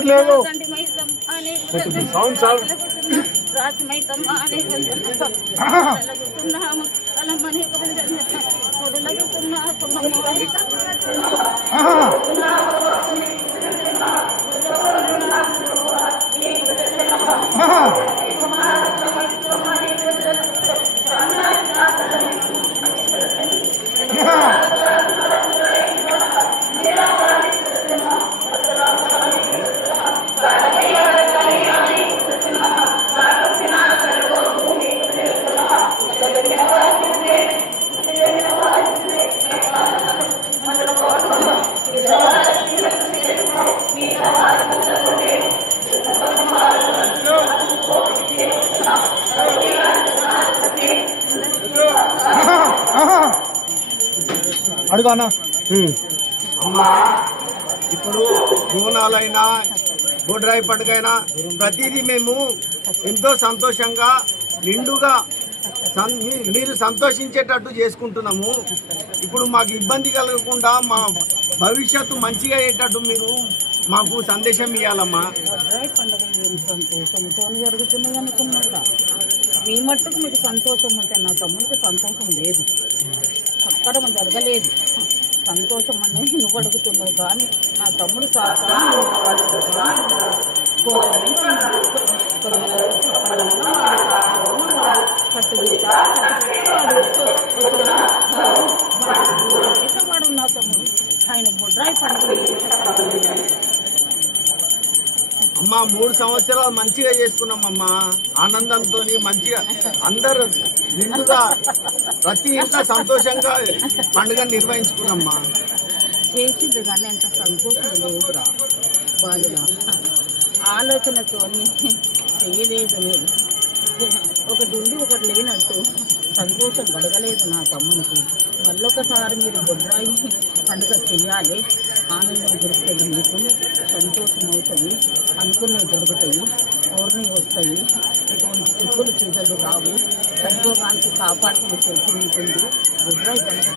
లేదు అడుగానా అమ్మా ఇప్పుడు బోనాలైనా బొడ్రాయి పండుగైనా ప్రతిదీ మేము ఎంతో సంతోషంగా నిండుగా మీరు సంతోషించేటట్టు చేసుకుంటున్నాము. ఇప్పుడు మాకు ఇబ్బంది కలగకుండా మా భవిష్యత్తు మంచిగా అయ్యేటట్టు మీరు మాకు సందేశం ఇవ్వాలమ్మా. బొడ్రాయి పండుగ ఏం సంతోషంతో జరుగుతున్నది అనుకున్నారా? మీ మట్టుకు మీకు సంతోషం ఉంటే నా తమ్ముడికి సంతోషం లేదు, సక్కరం జరగలేదు. సంతోషం అనేది నువ్వు అడుగుతున్నావు కానీ నా తమ్ముడు వాడు నా తమ్ముడు ఆయన బొడ్రాయి పండుగ. అమ్మా 3 సంవత్సరాలు మంచిగా చేసుకున్నామమ్మా, ఆనందంతో మంచిగా అందరు నిండుగా ప్రతి ఇంట్లో సంతోషంగా పండుగ నిర్వహించుకున్నామ్మా. చేసింది కానీ అంత సంతోషం లేదురా బాధగా, ఆలోచనతో చేయలేదు. నేను ఒకటి ఉండి ఒకటి లేనట్టు సంతోషం గడగలేదు నా తమ్మునికి. మళ్ళొకసారి మీరు బొడ్రాయి పండుగ చెయ్యాలి, ఆనందం దొరుకుతుంది, మీకు సంతోషం అవుతుంది, అనుకునేవి దొరుకుతాయి, పౌర్ణమి వస్తాయి, ఎటువంటి చిక్కులు చీజలు రావు, సంతోషానికి కాపాడుకునే శక్తి ఉంటుంది. బొడ్రాయి పండుగ